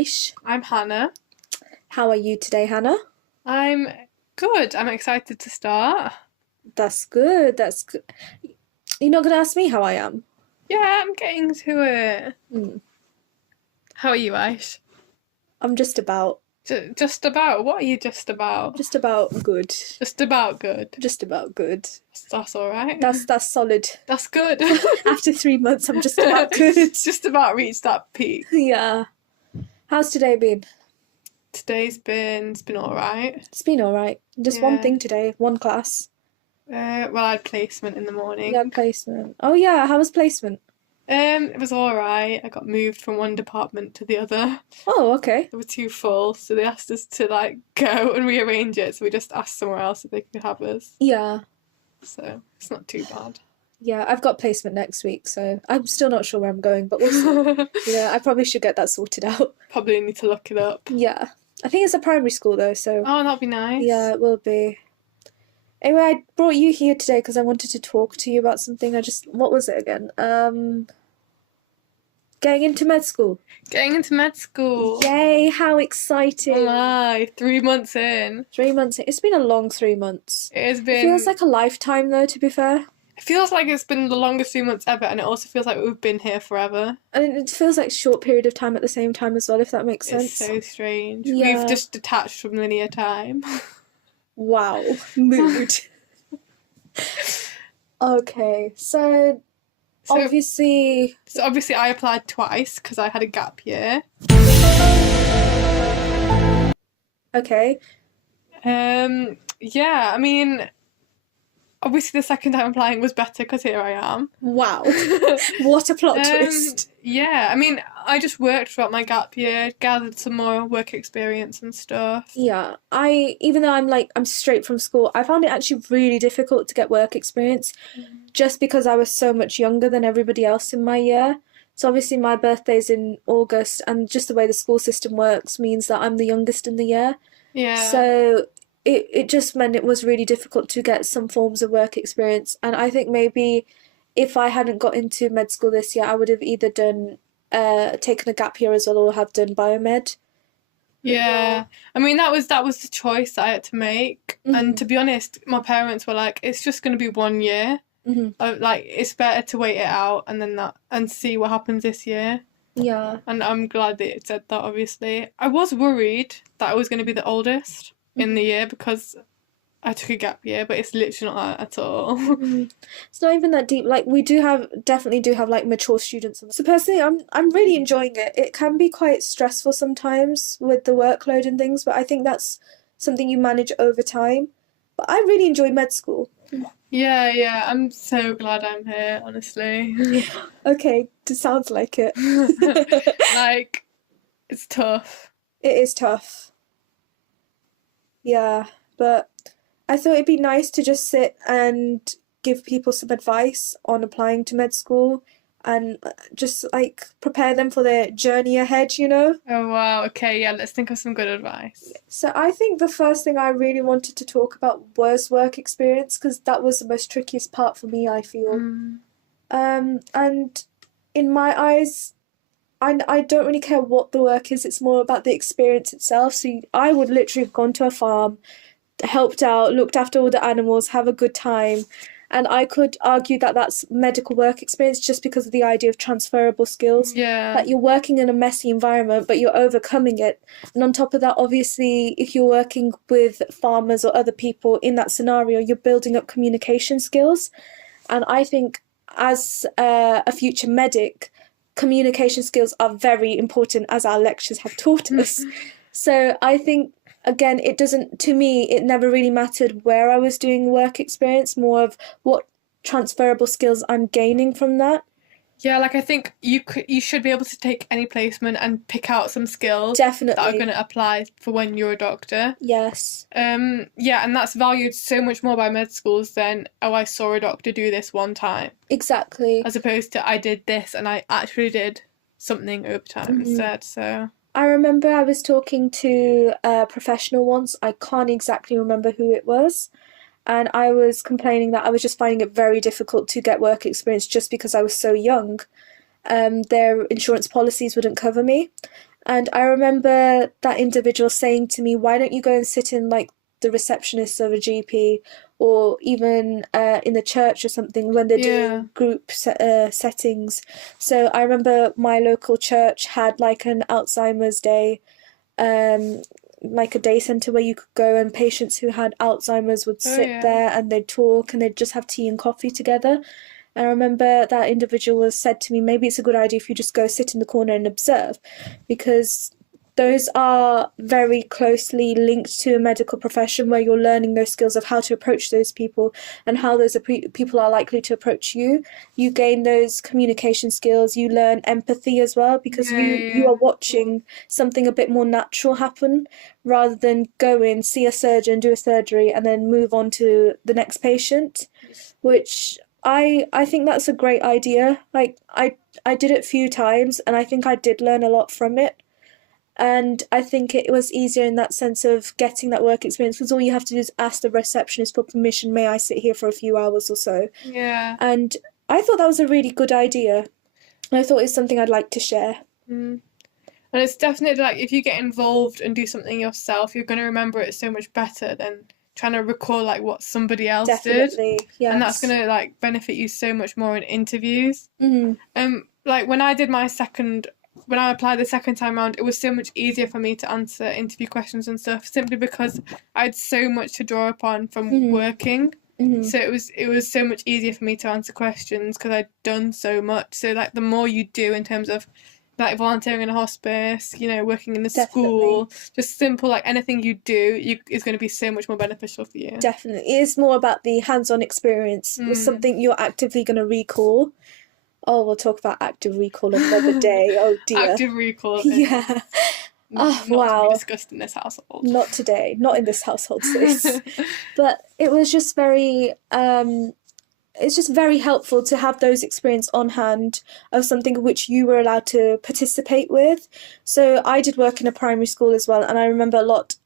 Aish. I'm Hannah. How are you today, Hannah? I'm good. I'm excited to start. That's good. That's good. You're not going to ask me how I am? Yeah, I'm getting to it. Hmm. How are you, Aish? I'm just about. Just about. What are you just about? Just about good. Just about good. Just about good. That's all right. That's solid. That's good. After 3 months, I'm just about good. Just about reached that peak. Yeah. How's today been? It's been all right. It's been all right. Just one thing today, one class. Well, I had placement in the morning. You had placement. Oh yeah, how was placement? It was all right. I got moved from one department to the other. Oh, okay. They were too full, so they asked us to go and rearrange it. So we just asked somewhere else if they could have us. Yeah. So it's not too bad. Yeah, I've got placement next week, so I'm still not sure where I'm going, but we'll see. Yeah, I probably should get that sorted out. Probably need to look it up. Yeah. I think it's a primary school though, so Oh, that'd be nice. yeah, it will be. Anyway, I brought you here today because I wanted to talk to you about something. What was it again? Getting into med school. Getting into med school. Yay, how exciting. Oh my, 3 months in. 3 months. It's been a long 3 months. It has been. It feels like a lifetime though, to be fair. It feels like it's been the longest 3 months ever, and it also feels like we've been here forever. And it feels like a short period of time at the same time as well, if that makes sense. It's so strange. Yeah. We've just detached from linear time. Wow. Mood. Okay, so obviously I applied twice because I had a gap year. Okay. Yeah, I mean, obviously the second time applying was better because here I am. Wow. What a plot twist. Yeah, I mean, I just worked throughout my gap year, gathered some more work experience and stuff. Yeah, even though I'm straight from school, I found it actually really difficult to get work experience just because I was so much younger than everybody else in my year. So obviously my birthday's in August, and just the way the school system works means that I'm the youngest in the year. Yeah. So it just meant it was really difficult to get some forms of work experience. And I think maybe if I hadn't got into med school this year, I would have either done taken a gap year as well or have done biomed. Yeah. I mean, that was the choice that I had to make. Mhm. And to be honest, my parents were like, it's just going to be 1 year. Mhm. It's better to wait it out and see what happens this year. Yeah. And I'm glad that it said that, obviously. I was worried that I was going to be the oldest in the year because I took a gap year, but it's literally not that at all. It's not even that deep. Like, we definitely do have like mature students. So personally, I'm really enjoying it. It can be quite stressful sometimes with the workload and things, but I think that's something you manage over time. But I really enjoy med school. Yeah, I'm so glad I'm here, honestly. Okay, it sounds like it. It's tough. It is tough. Yeah, but I thought it'd be nice to just sit and give people some advice on applying to med school and just prepare them for their journey ahead, you know? Oh wow, okay, yeah, let's think of some good advice. So I think the first thing I really wanted to talk about was work experience, because that was the most trickiest part for me, I feel. And in my eyes, I don't really care what the work is, it's more about the experience itself. So I would literally have gone to a farm, helped out, looked after all the animals, have a good time. And I could argue that that's medical work experience just because of the idea of transferable skills. Yeah. That you're working in a messy environment, but you're overcoming it. And on top of that, obviously, if you're working with farmers or other people in that scenario, you're building up communication skills. And I think as a future medic, communication skills are very important, as our lectures have taught us. So I think, again, to me, it never really mattered where I was doing work experience, more of what transferable skills I'm gaining from that. Yeah, I think you should be able to take any placement and pick out some skills Definitely. that are going to apply for when you're a doctor. Yes. Yeah, and that's valued so much more by med schools than, oh, I saw a doctor do this one time. Exactly. As opposed to, I did this and I actually did something over time instead, so... I remember I was talking to a professional once. I can't exactly remember who it was. And I was complaining that I was just finding it very difficult to get work experience just because I was so young. Their insurance policies wouldn't cover me. And I remember that individual saying to me, why don't you go and sit in like the receptionist of a GP, or even in the church or something when they're doing group settings. So I remember my local church had like an Alzheimer's day, um, like a day centre where you could go, and patients who had Alzheimer's would sit there and they'd talk and they'd just have tea and coffee together. And I remember that individual was said to me, maybe it's a good idea if you just go sit in the corner and observe, because those are very closely linked to a medical profession where you're learning those skills of how to approach those people and how those people are likely to approach you. You gain those communication skills, you learn empathy as well, because you are watching something a bit more natural happen, rather than go in, see a surgeon, do a surgery, and then move on to the next patient, which I think that's a great idea. Like I did it a few times and I think I did learn a lot from it. And I think it was easier in that sense of getting that work experience, because all you have to do is ask the receptionist for permission, may I sit here for a few hours or so. Yeah. And I thought that was a really good idea. I thought it's something I'd like to share. And it's definitely like, if you get involved and do something yourself, you're going to remember it so much better than trying to recall like what somebody else Definitely, did. yes. And that's going to like benefit you so much more in interviews. Like when I applied the second time around, it was so much easier for me to answer interview questions and stuff, simply because I had so much to draw upon from working. So it was so much easier for me to answer questions because I'd done so much. So like the more you do in terms of like volunteering in a hospice, you know, working in the school, just simple, like anything you do is going to be so much more beneficial for you. Definitely. It is more about the hands-on experience with something you're actively going to recall. Oh, we'll talk about active recall another day. Oh dear. Active recall. Yeah. Oh, not wow. to be discussed in this household. Not today. Not in this household, sis. But it was just very it's just very helpful to have those experience on hand of something which you were allowed to participate with. So I did work in a primary school as well, and I remember a lot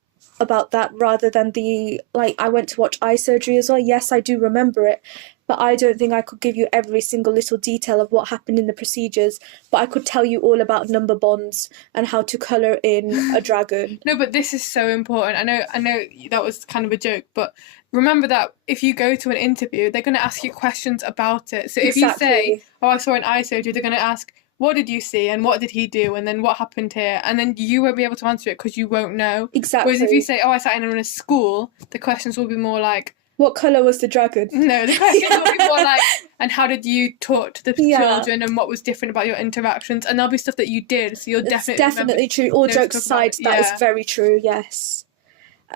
about that, rather than I went to watch eye surgery as well. Yes, I do remember it, but I don't think I could give you every single little detail of what happened in the procedures, but I could tell you all about number bonds and how to colour in a dragon. No, but this is so important. I know that was kind of a joke, but remember that if you go to an interview, they're going to ask you questions about it. So if you say, oh, I saw an eye surgery, they're going to ask, what did you see and what did he do and then what happened here, and then you won't be able to answer it because you won't know. Exactly. Whereas if you say, oh, I sat in a school, the questions will be more like, what colour was the dragon? No, the questions will be more like, and how did you talk to the children and what was different about your interactions, and there'll be stuff that you did, so you'll definitely definitely true. All jokes aside, that is very true, yes.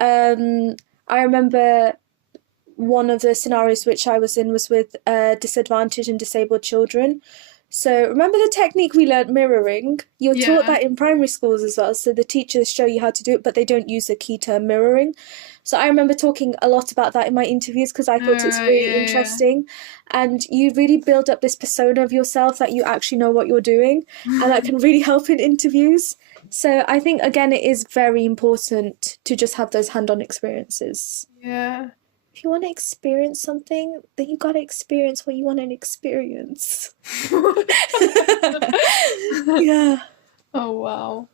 I remember one of the scenarios which I was in was with disadvantaged and disabled children. So remember the technique we learnt, mirroring? You're taught that in primary schools as well. So the teachers show you how to do it, but they don't use the key term mirroring. So I remember talking a lot about that in my interviews because I thought it was really interesting. And you really build up this persona of yourself that you actually know what you're doing, and that can really help in interviews. So I think, again, it is very important to just have those hand-on experiences. Yeah. If you want to experience something, then you got to experience what you want to experience. Yeah. Oh, wow.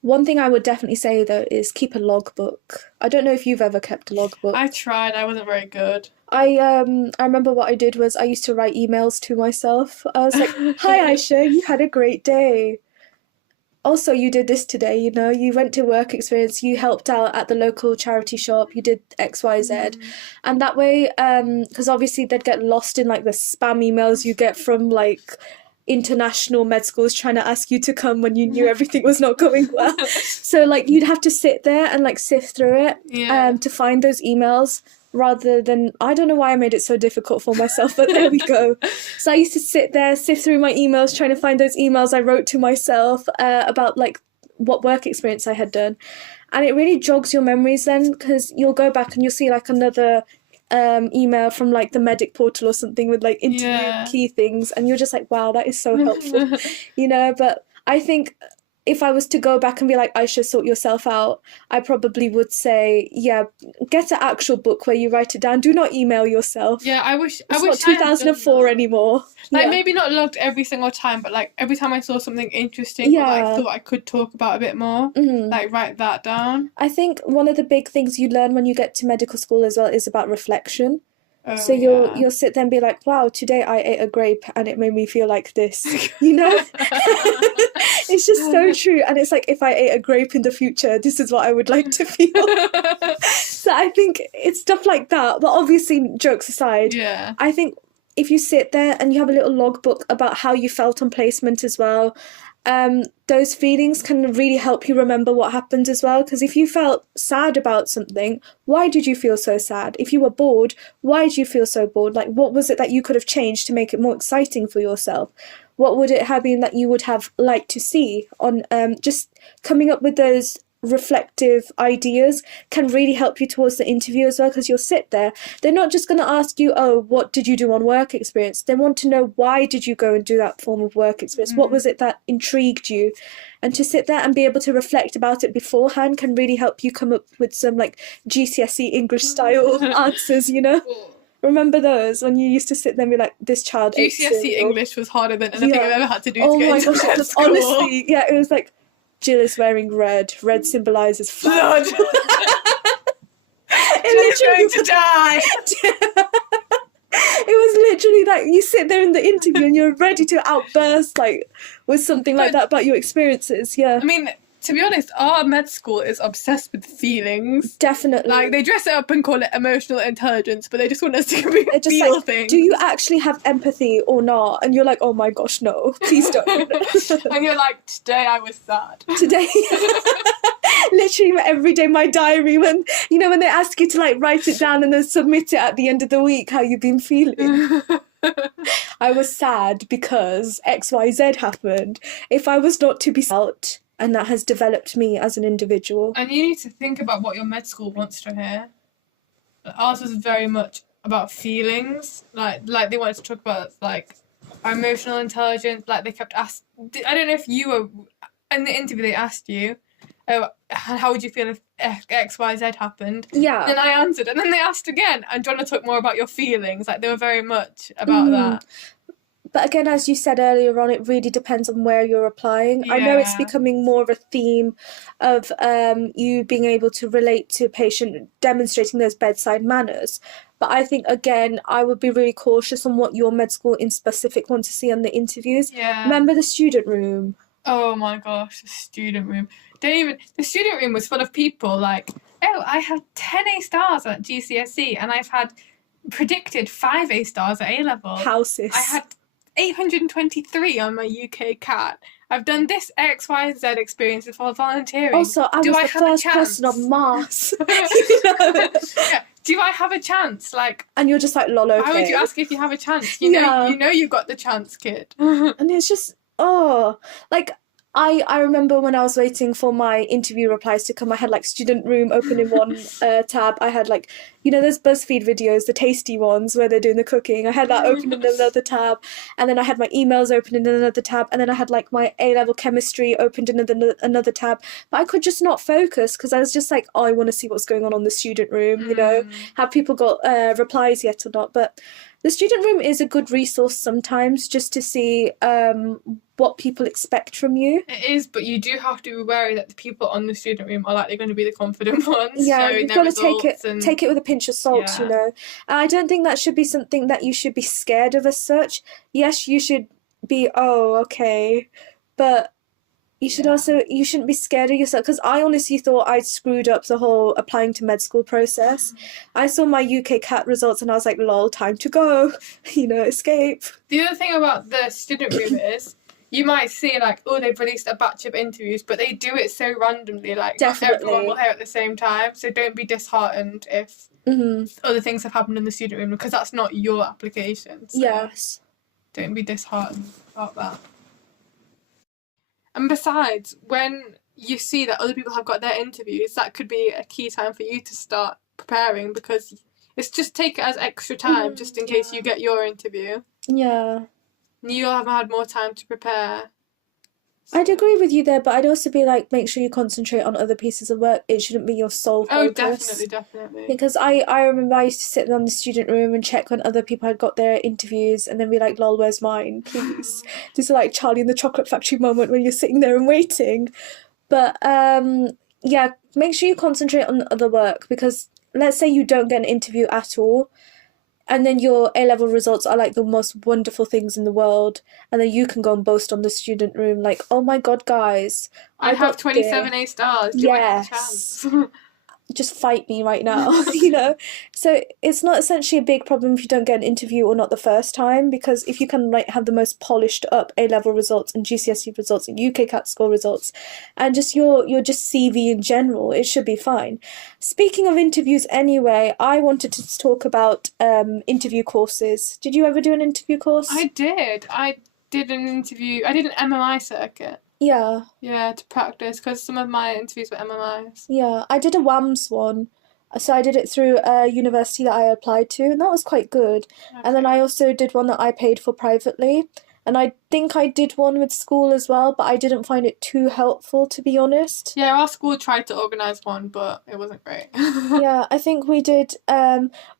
One thing I would definitely say, though, is keep a logbook. I don't know if you've ever kept a logbook. I tried. I wasn't very good. I remember what I did was I used to write emails to myself. I was like, hi, Aisha, you had a great day. Also, you did this today, you know, you went to work experience, you helped out at the local charity shop, you did XYZ. And that way, because obviously they'd get lost in like the spam emails you get from like international med schools trying to ask you to come when you knew everything was not going well. So like you'd have to sit there and like sift through it to find those emails, rather than, I don't know why I made it so difficult for myself, but there we go. So I used to sit there, sift through my emails, trying to find those emails I wrote to myself about like what work experience I had done. And it really jogs your memories then, because you'll go back and you'll see like another email from like the medic portal or something with like interview key things, and you're just like, wow, that is so helpful. You know, but I think if I was to go back and be like, Aisha, sort yourself out, I probably would say, yeah, get an actual book where you write it down. Do not email yourself. Yeah, I wish I It's wish not I had done 2004 that. anymore. Like, Yeah. maybe not logged every single time, but like every time I saw something interesting or that I Yeah. thought I could talk about a bit more, like write that down. I think one of the big things you learn when you get to medical school as well is about reflection. Oh, So you'll sit there and be like, wow, today I ate a grape and it made me feel like this, you know? It's just so true. And it's like, if I ate a grape in the future, this is what I would like to feel. So I think it's stuff like that. But obviously, jokes aside, Yeah. I think if you sit there and you have a little logbook about how you felt on placement as well, those feelings can really help you remember what happened as well. Because if you felt sad about something, why did you feel so sad? If you were bored, why did you feel so bored? Like, what was it that you could have changed to make it more exciting for yourself? What would it have been that you would have liked to see on just coming up with those reflective ideas can really help you towards the interview as well, because you'll sit there, they're not just going to ask you, oh, what did you do on work experience? They want to know, why did you go and do that form of work experience? What was it that intrigued you? And to sit there and be able to reflect about it beforehand can really help you come up with some like GCSE English style answers, you know? Remember those when you used to sit there and be like, this child ate GCSE cereal. English was harder than anything I've ever had to do Oh to get my into gosh, it med was school. honestly, yeah, it was like, Jill is wearing red. Red symbolises fire. Blood. Jill's going to die. It was literally like, you sit there in the interview and you're ready to outburst like with something like that about your experiences. Yeah. I mean, to be honest, our med school is obsessed with feelings. Definitely. Like, they dress it up and call it emotional intelligence, but they just want us to just feel like, things. Do you actually have empathy or not? And you're like, oh my gosh, no, please don't. And you're like, today I was sad. Today. Literally every day, my diary, when they ask you to like write it down and then submit it at the end of the week, how you've been feeling. I was sad because XYZ happened. If I was not to be out, and that has developed me as an individual. And you need to think about what your med school wants to hear. Ours was very much about feelings. Like they wanted to talk about like our emotional intelligence. Like they kept asking. I don't know if you were in the interview. They asked you, "Oh, how would you feel if XYZ happened?" Yeah. And then I answered, and then they asked again. And do you want to talk more about your feelings? Like they were very much about that. But again, as you said earlier on, it really depends on where you're applying. Yeah. I know it's becoming more of a theme of you being able to relate to a patient, demonstrating those bedside manners. But I think, again, I would be really cautious on what your med school in specific want to see on the interviews. Yeah. Remember the student room? Oh my gosh, the student room. The student room was full of people like, oh, I had 10 A stars at GCSE and I've had predicted 5 A stars at A-level. Houses. I had 823 on my UK CAT. I've done this XYZ experience for volunteering. Also, I was the first person on Mars. Yeah. Do I have a chance? Like, and you're just like, lol, okay. Why would you ask if you have a chance? You know you got the chance, kid. And it's just, like, I remember when I was waiting for my interview replies to come, I had like student room open in one tab. I had like, those BuzzFeed videos, the tasty ones where they're doing the cooking. I had that open in another tab. And then I had my emails open in another tab. And then I had like my A-level chemistry opened in another tab. But I could just not focus because I was just like, I want to see what's going on the student room, have people got replies yet or not. But the student room is a good resource sometimes just to see what people expect from you. It is, but you do have to be wary that the people on the student room are likely going to be the confident ones. Yeah, you've got to take it with a pinch of salt, And I don't think that should be something that you should be scared of as such. Yes, you should be, okay, but you should you shouldn't be scared of yourself, because I honestly thought I'd screwed up the whole applying to med school process. I saw my UK CAT results and I was like, lol, time to go, escape. The other thing about the student room is you might see like, oh, they've released a batch of interviews, but they do it so randomly, like Definitely. not everyone will hear at the same time, so don't be disheartened if other things have happened in the student room, because that's not your application. So yes. Don't be disheartened about that. And besides, when you see that other people have got their interviews, that could be a key time for you to start preparing, because it's just take it as extra time just in case you get your interview. Yeah. You'll have had more time to prepare. I'd agree with you there, but I'd also be like, make sure you concentrate on other pieces of work. It shouldn't be your sole focus. Oh, definitely. Because I remember I used to sit in the student room and check when other people had got their interviews and then be like, lol, where's mine, please? This is like Charlie in the Chocolate Factory moment when you're sitting there and waiting. But yeah, make sure you concentrate on the other work, because let's say you don't get an interview at all, and then your A-level results are like the most wonderful things in the world, and then you can go and boast on the student room like, oh my god, guys, I have 27 A stars. Do you want a chance? Just fight me right now, you know? So it's not essentially a big problem if you don't get an interview or not the first time, because if you can like have the most polished up A-level results and GCSE results and UK CAT score results and just your just CV in general, it should be fine. Speaking of interviews anyway, I wanted to talk about interview courses. Did you ever do an interview course? I did an interview. I did an MMI circuit. Yeah. Yeah, to practice, because some of my interviews were MMIs. Yeah, I did a WAMS one. So I did it through a university that I applied to, and that was quite good. Okay. And then I also did one that I paid for privately. And I think I did one with school as well, but I didn't find it too helpful, to be honest. Yeah, our school tried to organise one, but it wasn't great. Yeah, I think we did,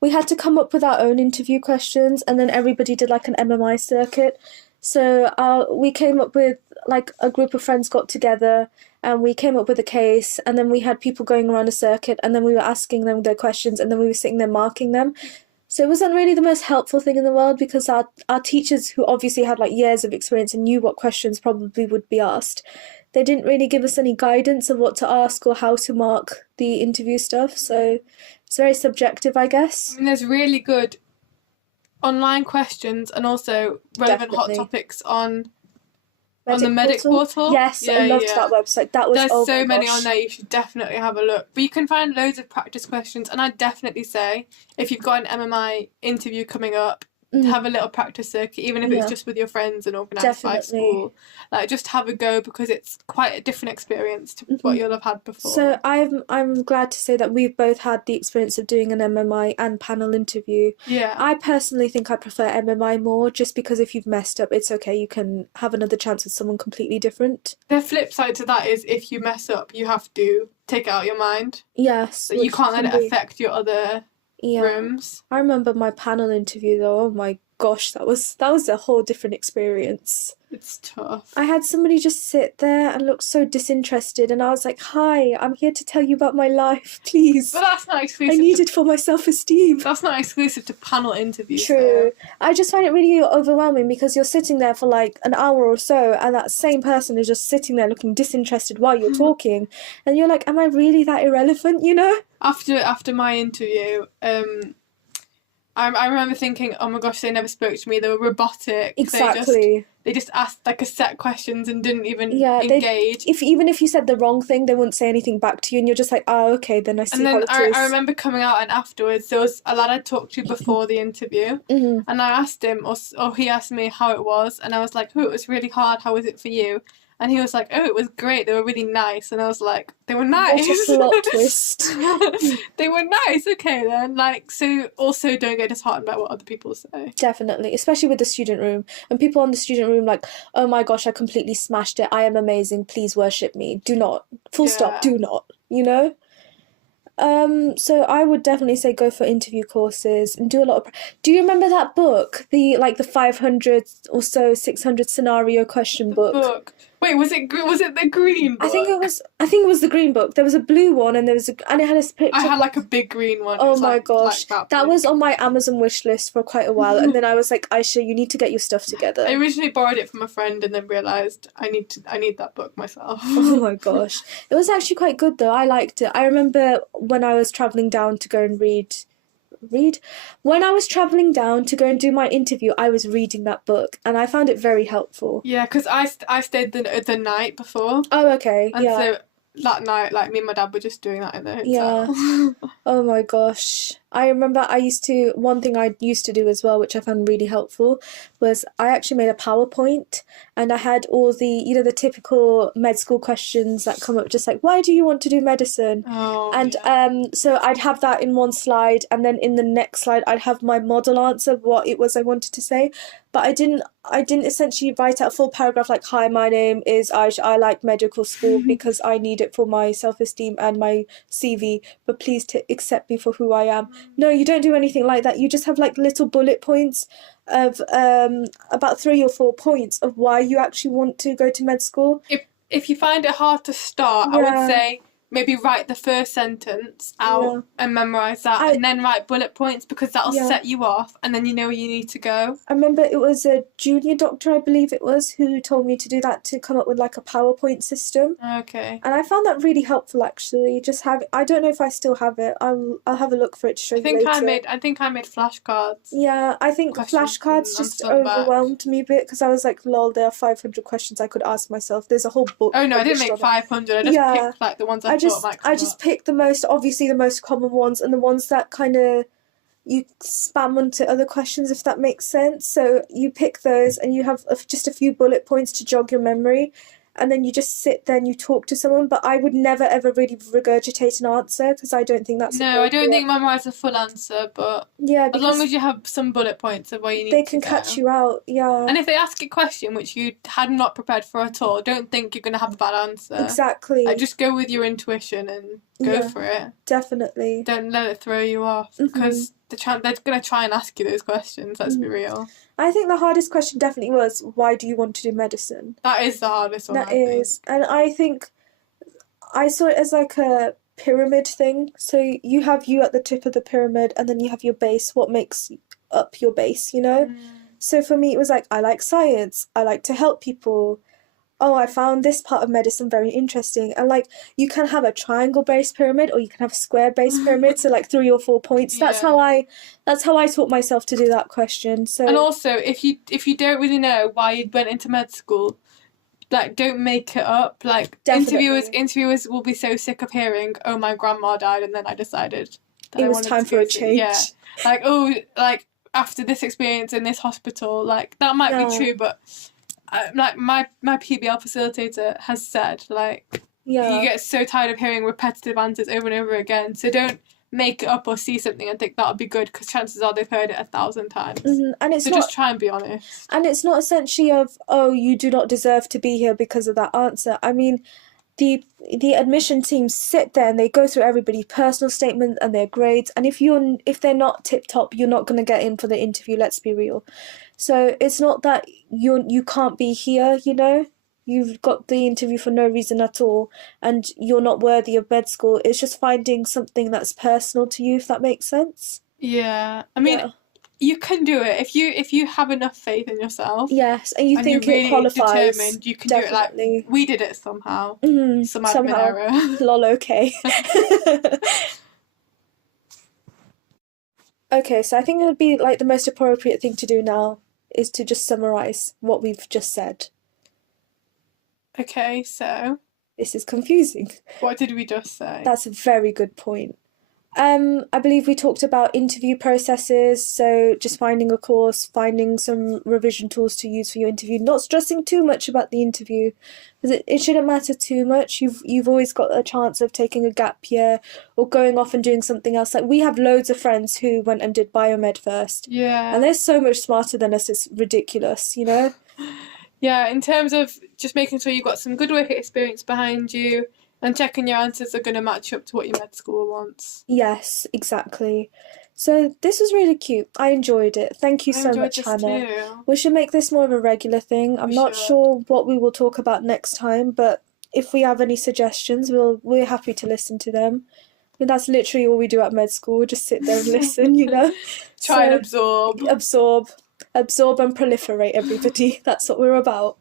we had to come up with our own interview questions, and then everybody did like an MMI circuit. So we came up with, like, a group of friends got together and we came up with a case, and then we had people going around a circuit, and then we were asking them their questions, and then we were sitting there marking them. So it wasn't really the most helpful thing in the world, because our teachers, who obviously had like years of experience and knew what questions probably would be asked, they didn't really give us any guidance of what to ask or how to mark the interview stuff. So it's very subjective, I guess. I mean, there's really good online questions and also relevant hot topics on the Medic portal. Yes, I loved that website. There's so many on there, you should definitely have a look. But you can find loads of practice questions, and I'd definitely say if you've got an MMI interview coming up, have a little practice circuit, even if it's just with your friends and organised by school. Like, just have a go, because it's quite a different experience to what you'll have had before. So I'm glad to say that we've both had the experience of doing an MMI and panel interview. Yeah. I personally think I prefer MMI more, just because if you've messed up, it's okay, you can have another chance with someone completely different. The flip side to that is, if you mess up, you have to take it out of your mind. Yes. So you can't let it affect your other rooms. I remember my panel interview though. Oh my gosh, that was a whole different experience. It's tough. I had somebody just sit there and look so disinterested, and I was like, hi, I'm here to tell you about my life, please. But that's not exclusive. I need it for my self-esteem. That's not exclusive to panel interviews. True. Though. I just find it really overwhelming, because you're sitting there for like an hour or so, and that same person is just sitting there looking disinterested while you're talking, and you're like, am I really that irrelevant, you know? After my interview, I remember thinking, oh my gosh, they never spoke to me. They were robotic. Exactly. They just asked like a set questions and didn't even engage. Even if you said the wrong thing, they wouldn't say anything back to you, and you're just like, oh, okay, then I see how it is. And then I remember coming out, and afterwards there was a lad I talked to before the interview, and I asked him, or he asked me how it was, and I was like, oh, it was really hard. How was it for you? And he was like, oh, it was great. They were really nice. And I was like, they were nice. What a plot twist. They were nice. Okay, then. Like, so also don't get disheartened by what other people say. Definitely. Especially with the student room. And people on the student room like, oh my gosh, I completely smashed it. I am amazing. Please worship me. Do not. Full stop. Do not. You know? So I would definitely say go for interview courses and do a lot of... Do you remember that book? The 500 or so, 600 scenario question book? Wait, was it the green book? I think it was the green book. There was a blue one, and it had a picture. I had like a big green one. Oh my gosh, that was on my Amazon wish list for quite a while, and then I was like, Aisha, you need to get your stuff together. I originally borrowed it from a friend, and then realised I need that book myself. Oh my gosh, it was actually quite good though. I liked it. I remember when I was travelling down to go and read. When I was travelling down to go and do my interview, I was reading that book, and I found it very helpful. Yeah, because I stayed the night before. Oh, okay. And so that night, like, me and my dad were just doing that in the hotel. Yeah. Oh my gosh. I remember one thing I used to do as well, which I found really helpful, was I actually made a PowerPoint and I had all the typical med school questions that come up, just like, why do you want to do medicine? Oh, And yeah. so I'd have that in one slide, and then in the next slide I'd have my model answer, what it was I wanted to say. But I didn't essentially write out a full paragraph like, hi, my name is Aish, I like medical school because I need it for my self-esteem and my CV, but please accept me for who I am. No, you don't do anything like that. You just have like little bullet points of about 3 or 4 points of why you actually want to go to med school. If you find it hard to start, I would Yeah, say maybe write the first sentence out yeah. and memorize that, I and then write bullet points because that'll yeah. set you off, and then you know where you need to go. I remember it was a junior doctor, I believe it was, who told me to do that, to come up with like a PowerPoint system. Okay. And I found that really helpful actually. I don't know if I still have it. I'll have a look for it to show you later. I think I made flashcards. Yeah, I think Questions flashcards and just stuff back. overwhelmed me a bit because I was like, lol, there are 500 questions I could ask myself. There's a whole book Oh no, I didn't published make on it. 500. I just Yeah, picked like the ones I I thought just might come I just up. picked obviously the most common ones, and the ones that kind of you spam onto other questions, if that makes sense. So you pick those and you have just a few bullet points to jog your memory, and then you just sit there and you talk to someone. But I would never ever really regurgitate an answer because I don't think that's No, I don't appropriate. think memorize a full answer, but Yeah, as long because as you have some bullet points of where you they need to can catch go. you out. Yeah, And if they ask a question which you had not prepared for at all, don't think you're going to have a bad answer. exactly. Just go with your intuition and go Yeah, for it. definitely. Don't let it throw you off because they're going to try and ask you those questions, let's be real. I think the hardest question definitely was, why do you want to do medicine? That is the hardest one, That I think. is, and I think I saw it as like a pyramid thing. So you have you at the tip of the pyramid, and then you have your base, what makes up your base, you know? So for me, it was like, I like science, I like to help people. Oh, I found this part of medicine very interesting. And like, you can have a triangle based pyramid, or you can have a square based pyramid, so like 3 or 4 points. That's how Yeah. I taught myself to do that question. So And also, if you don't really know why you went into med school, like don't make it up. Like definitely interviewers will be so sick of hearing, "Oh, my grandma died, and then I decided that it I was wanted time to for go a to change. yeah." Like, oh, like after this experience in this hospital, like that might be Yeah. true, but like my PBL facilitator has said, like you Yeah. get so tired of hearing repetitive answers over and over again, so don't make it up or see something and think that'll be good, because chances are they've heard it 1,000 times. And it's So not just try and be honest. and it's not essentially of, oh, you do not deserve to be here because of that answer. I mean, the admission teams sit there and they go through everybody's personal statement and their grades, and if they're not tip top, you're not going to get in for the interview, let's be real. So it's not that you can't be here, you know. You've got the interview for no reason at all, and you're not worthy of med school. It's just finding something that's personal to you, if that makes sense. Yeah, I mean, Yeah. you can do it if you have enough faith in yourself Yes, and you and think you're it really qualifies. determined. You can do it. Like Definitely. we did it somehow. Mm-hmm. Some admin Somehow. error. Lol, okay. Okay, so I think it would be like the most appropriate thing to do now is to just summarize what we've just said. Okay, so This is confusing. what did we just say? That's a very good point. I believe we talked about interview processes, so just finding a course, finding some revision tools to use for your interview, not stressing too much about the interview, because it shouldn't matter too much. You've always got a chance of taking a gap year or going off and doing something else. Like we have loads of friends who went and did biomed first, and Yeah. they're so much smarter than us. It's ridiculous, you know? Yeah, in terms of just making sure you've got some good work experience behind you and checking your answers are going to match up to what your med school wants. Yes, exactly. So this was really cute. I enjoyed it. Thank you I so enjoyed much, this Hannah. too. We should make this more of a regular thing. I'm We not should. sure what we will talk about next time, but if we have any suggestions, we're happy to listen to them. I mean, that's literally all we do at med school. We just sit there and listen, you know? Try and So, absorb. absorb and proliferate, everybody. That's what we're about.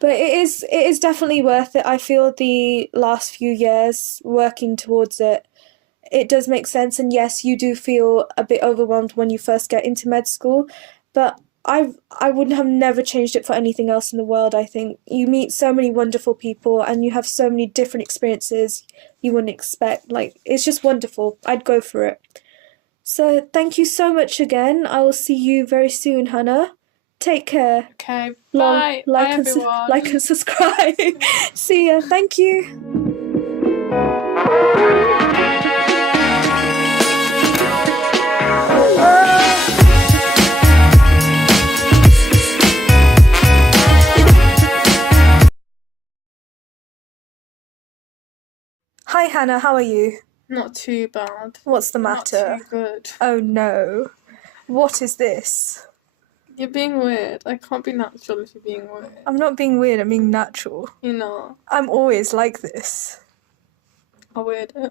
But it is definitely worth it. I feel the last few years working towards it, it does make sense. And yes, you do feel a bit overwhelmed when you first get into med school, but I wouldn't have never changed it for anything else in the world. I think you meet so many wonderful people and you have so many different experiences you wouldn't expect. Like, it's just wonderful. I'd go for it. So thank you so much again. I will see you very soon, Hannah. Take care. Okay, Lol. bye. Like Bye, and everyone. like and subscribe. See ya. Thank you. Hi Hannah, how are you? Not too bad. What's the Not matter? too good. Oh no. What is this? You're being weird. I can't be natural if you're being weird. I'm not being weird, I'm being natural. You know. I'm always like this. A weirdo.